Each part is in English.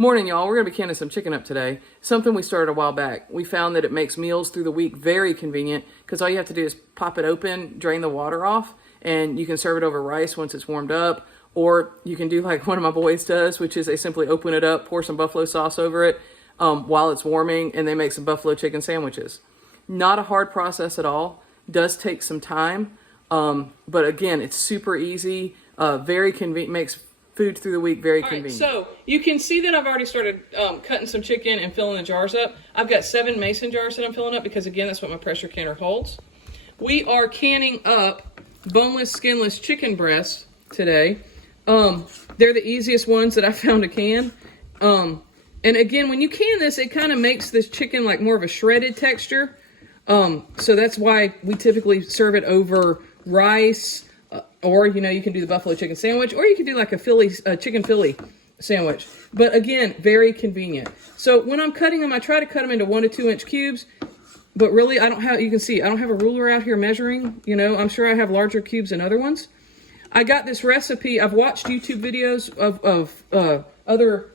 Morning, y'all. We're going to be canning some chicken up today. Something we started a while back. We found that it makes meals through the week very convenient because all you have to do is pop it open, drain the water off, and you can serve it over rice once it's warmed up. Or you can do like one of my boys does, which is they simply open it up, pour some buffalo sauce over it while it's warming, and they make some buffalo chicken sandwiches. Not a hard process at all. Does take some time, but again, it's super easy, very convenient, makes food through the week very convenient. So you can see that I've already started cutting some chicken and filling the jars up. I've got 7 mason jars that I'm filling up because again, that's what my pressure canner holds. We are canning up boneless, skinless chicken breasts today. They're the easiest ones that I found to can. And again, when you can this, it kind of makes this chicken like more of a shredded texture. So that's why we typically serve it over rice, or, you know, you can do the buffalo chicken sandwich, or you can do like a chicken Philly sandwich. But again, very convenient. So when I'm cutting them, I try to cut them into 1 to 2 inch cubes. But really, I don't have, you can see, I don't have a ruler out here measuring. You know, I'm sure I have larger cubes than other ones. I got this recipe. I've watched YouTube videos of other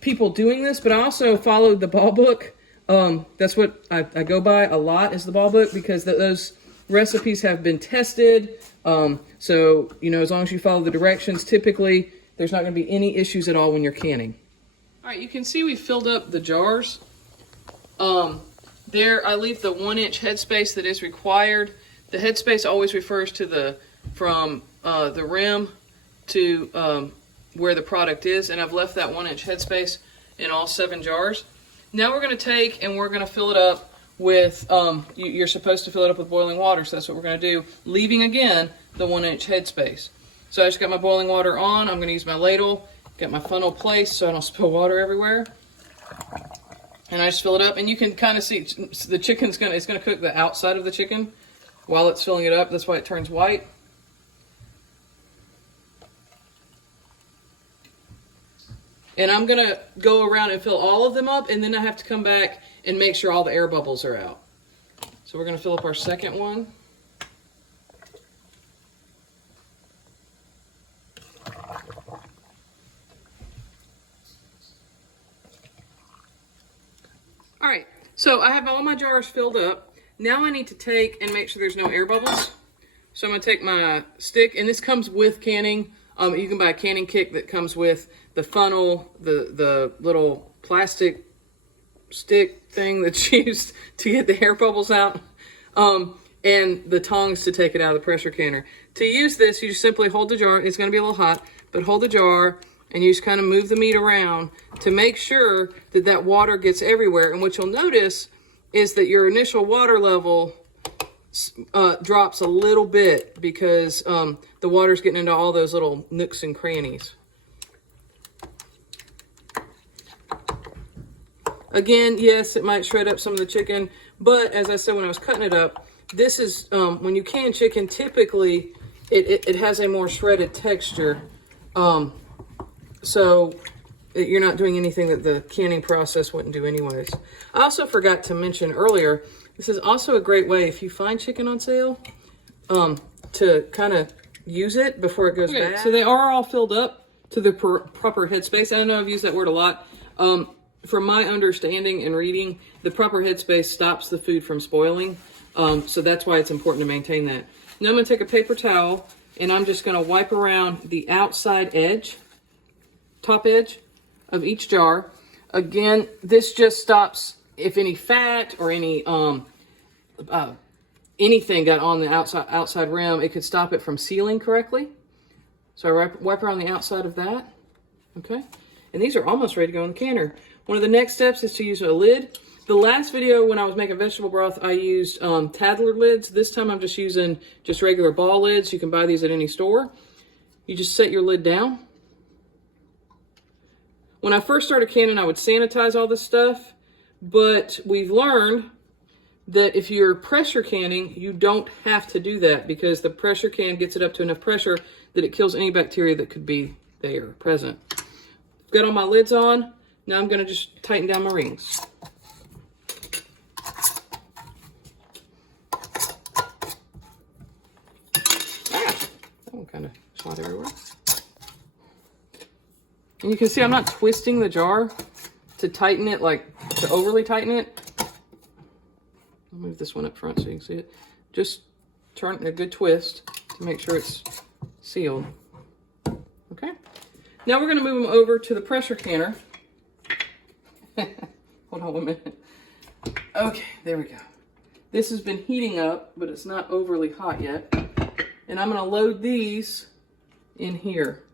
people doing this, but I also followed the Ball Book. That's what I go by a lot, is the Ball Book, because those recipes have been tested. So, you know, as long as you follow the directions, typically there's not going to be any issues at all when you're canning. All right, you can see we filled up the jars. There, I leave the 1 inch headspace that is required. The headspace always refers to from the rim to where the product is, and I've left that 1 inch headspace in all 7 jars. Now we're going to take and we're going to fill it up with, you're supposed to fill it up with boiling water, so that's what we're going to do, leaving again the 1 inch headspace. So I just got my boiling water on. I'm going to use my ladle, get my funnel placed so I don't spill water everywhere. And I just fill it up, and you can kind of see the chicken's it's going to cook the outside of the chicken while it's filling it up. That's why it turns white. And I'm going to go around and fill all of them up, and then I have to come back and make sure all the air bubbles are out. So we're going to fill up our second one. All right, so I have all my jars filled up. Now I need to take and make sure there's no air bubbles. So I'm going to take my stick, and this comes with canning. You can buy a canning kit that comes with the funnel, the little plastic stick thing that's used to get the air bubbles out, and the tongs to take it out of the pressure canner. To use this, you just simply hold the jar. It's going to be a little hot, but hold the jar, and you just kind of move the meat around to make sure that that water gets everywhere. And what you'll notice is that your initial water level drops a little bit because the water's getting into all those little nooks and crannies. Again, yes, it might shred up some of the chicken, but as I said when I was cutting it up, this is, when you can chicken, typically it has a more shredded texture. So you're not doing anything that the canning process wouldn't do anyways. I also forgot to mention earlier, this is also a great way, if you find chicken on sale, to kind of use it before it goes bad. So they are all filled up to the proper headspace. I know I've used that word a lot. From my understanding and reading, the proper headspace stops the food from spoiling. So that's why it's important to maintain that. Now I'm going to take a paper towel, and I'm just going to wipe around the outside edge, top edge of each jar. Again, this just stops if any fat or any anything got on the outside rim. It could stop it from sealing correctly. So I wipe around the outside of that. Okay, and these are almost ready to go in the canner. One of the next steps is to use a lid. The last video when I was making vegetable broth, I used Tadler lids. This time I'm just using just regular ball lids. You can buy these at any store. You just set your lid down. When I first started canning, I would sanitize all this stuff, but we've learned that if you're pressure canning, you don't have to do that because the pressure can gets it up to enough pressure that it kills any bacteria that could be there present. I've got all my lids on. Now I'm going to just tighten down my rings. That one kind of shot everywhere. And you can see I'm not twisting the jar to tighten it, like to overly tighten it. I'll move this one up front so you can see it. Just turn a good twist to make sure it's sealed. Okay. Now we're going to move them over to the pressure canner. Hold on 1 minute. Okay, there we go. This has been heating up, but it's not overly hot yet. And I'm going to load these in here.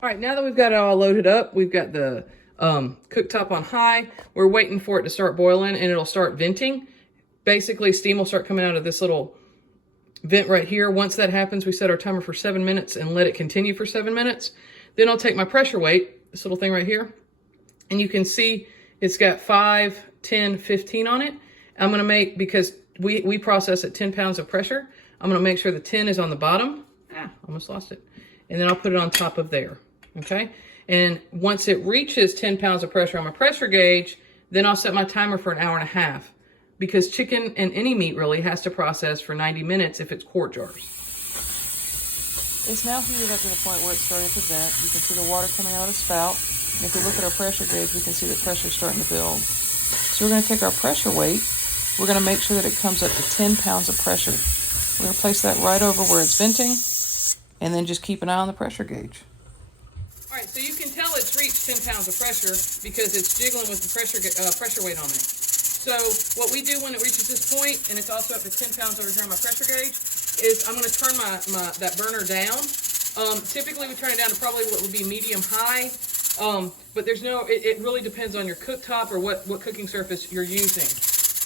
All right, now that we've got it all loaded up, we've got the cooktop on high. We're waiting for it to start boiling and it'll start venting. Basically, steam will start coming out of this little vent right here. Once that happens, we set our timer for 7 minutes and let it continue for 7 minutes. Then I'll take my pressure weight, this little thing right here, and you can see it's got 5, 10, 15 on it. I'm gonna make, because we process at 10 pounds of pressure, I'm gonna make sure the 10 is on the bottom. Almost lost it. And then I'll put it on top of there. Okay, and once it reaches 10 pounds of pressure on my pressure gauge, then I'll set my timer for 1.5 hours, because chicken and any meat really has to process for 90 minutes if it's quart jars. It's now heated up to the point where it's starting to vent. You can see the water coming out of the spout. And if we look at our pressure gauge, we can see the pressure starting to build. So we're going to take our pressure weight. We're going to make sure that it comes up to 10 pounds of pressure. We're going to place that right over where it's venting, and then just keep an eye on the pressure gauge. All right, so you can tell it's reached 10 pounds of pressure because it's jiggling with the pressure weight on it. So what we do when it reaches this point, and it's also up to 10 pounds over here on my pressure gauge, is I'm going to turn that burner down. Typically we turn it down to probably what would be medium high, but there's no, it really depends on your cooktop or what cooking surface you're using.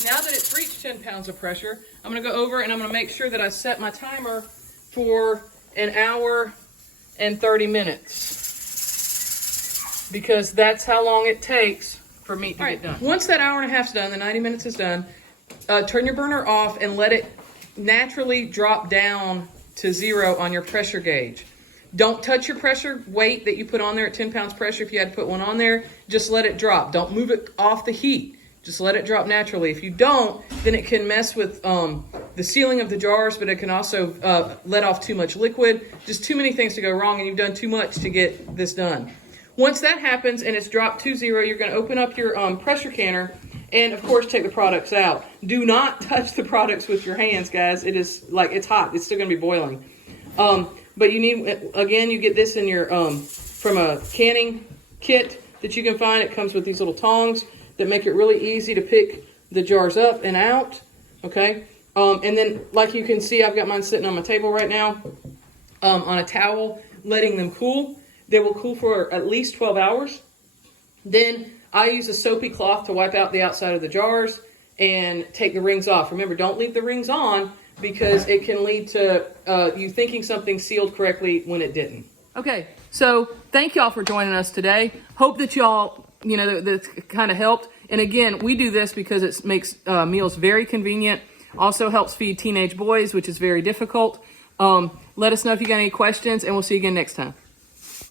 Now that it's reached 10 pounds of pressure, I'm going to go over and I'm going to make sure that I set my timer for 1 hour and 30 minutes. Because that's how long it takes for meat to get done. Once that 1.5 hours is done, the 90 minutes is done, turn your burner off and let it naturally drop down to 0 on your pressure gauge. Don't touch your pressure weight that you put on there at 10 pounds pressure if you had to put one on there. Just let it drop. Don't move it off the heat. Just let it drop naturally. If you don't, then it can mess with the sealing of the jars, but it can also let off too much liquid. Just too many things to go wrong, and you've done too much to get this done. Once that happens and it's dropped to 0, you're going to open up your pressure canner and, of course, take the products out. Do not touch the products with your hands, guys. It is like, it's hot. It's still going to be boiling. But you need, again, you get this in your from a canning kit that you can find. It comes with these little tongs that make it really easy to pick the jars up and out. Okay. And then, like you can see, I've got mine sitting on my table right now on a towel, letting them cool. They will cool for at least 12 hours. Then I use a soapy cloth to wipe out the outside of the jars and take the rings off. Remember, don't leave the rings on because it can lead to you thinking something sealed correctly when it didn't. Okay, so thank y'all for joining us today. Hope that y'all, that kind of helped. And again, we do this because it makes meals very convenient. Also helps feed teenage boys, which is very difficult. Let us know if you got any questions, and we'll see you again next time.